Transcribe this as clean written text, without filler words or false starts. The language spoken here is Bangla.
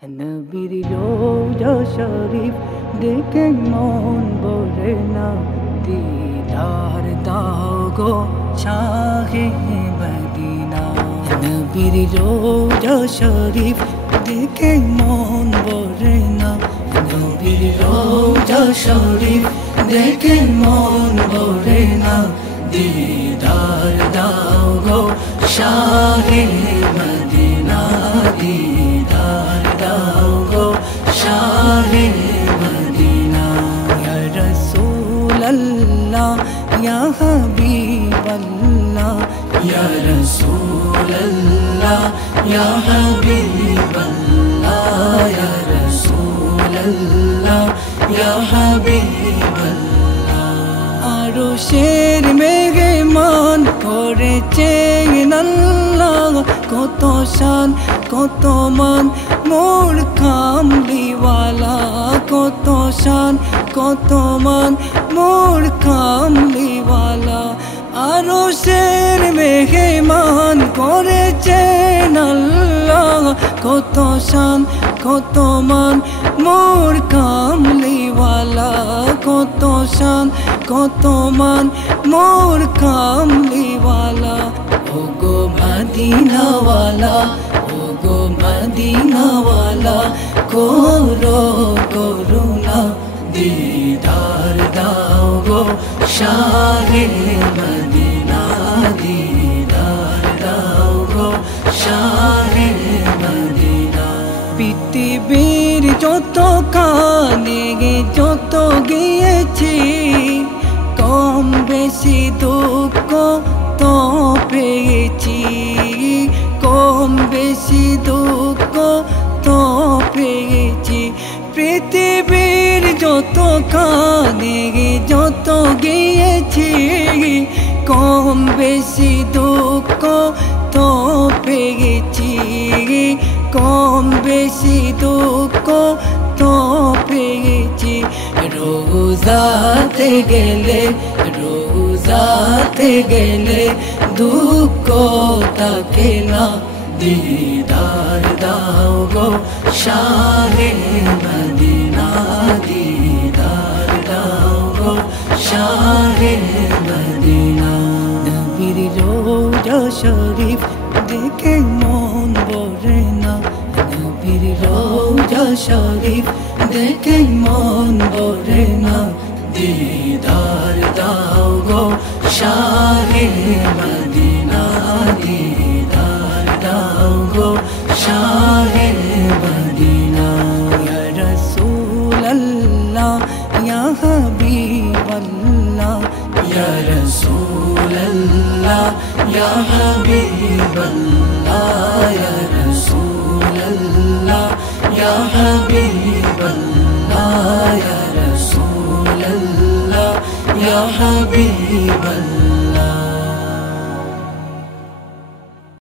নবীর রোজা শরীফ দেখে মন ভরে না, দিদার দাও গো শাহে মদিনা। নবীর রোজা শরীফ দেখে মন ভরে না, নবীর রোজা শরীফ দেখে মন ভরে না, দিদার দাও গো শাহে মদিনা। দিদার দাও গো শাহে মদিনা। ইয়া রাসূলাল্লাহ ইয়া হাবিবাল্লাহ, ইয়া রাসূলাল্লাহ ইয়া হাবিবাল্লাহ, ইয়া রাসূলাল্লাহ ইয়া হাবিবাল্লাহ। আরশের মেহমান করেছেন আল্লাহ, কত শান কত মান মোর কামলিওয়ালা, কত শান কত মান মোর কামলিওয়ালা। আরশের মেহমান করেছেন আল্লাহ, কত শান কত মান মোর কামলিওয়ালা, কত শান কত মান মোর কামলিওয়ালা। ও গো মদিনাওয়ালা, ও গো মদিনাওয়ালা, করো করুণা, দিদার দাও গো শাহে মদিনা। দিদার দাও গো শাহে মদিনা। পৃথিবীর যত কানে যত গিয়েছি, কম বেশি দুঃখ তো পেয়েছি, কম বেশি দুঃখ তো পেয়েছি। পৃথিবীর যত কানে যত গিয়েছি, কম বেশি দুঃখ তো পেয়েছি, কম বেশি দুঃখ তো পেয়েছি। রোজাতে গেলে রোজাতে গেলে দুঃখ থাকে না, দিদার দাও গো শাহে মদিনা। দিদার দাও গো শাহে মদিনা। নবীর রোজা শরীফ দেখে মন ভরে না, নবীর রোজা শরীফ দেখে মন ভরে না, দিদার দাও গো শাহে মদিনা। দিদার দাও গো শাহে মদিনা। ইয়া রাসূলাল্লাহ ইয়া হাবিবাল্লাহ, ইয়া রাসূলাল্লাহ ইয়া হাবিবাল্লাহ, ইয়া রাসূলাল্লাহ ইয়া হাবিবাল্লাহ, ইয়া রাসূলাল্লাহ ইয়া হাবিবাল্লাহ।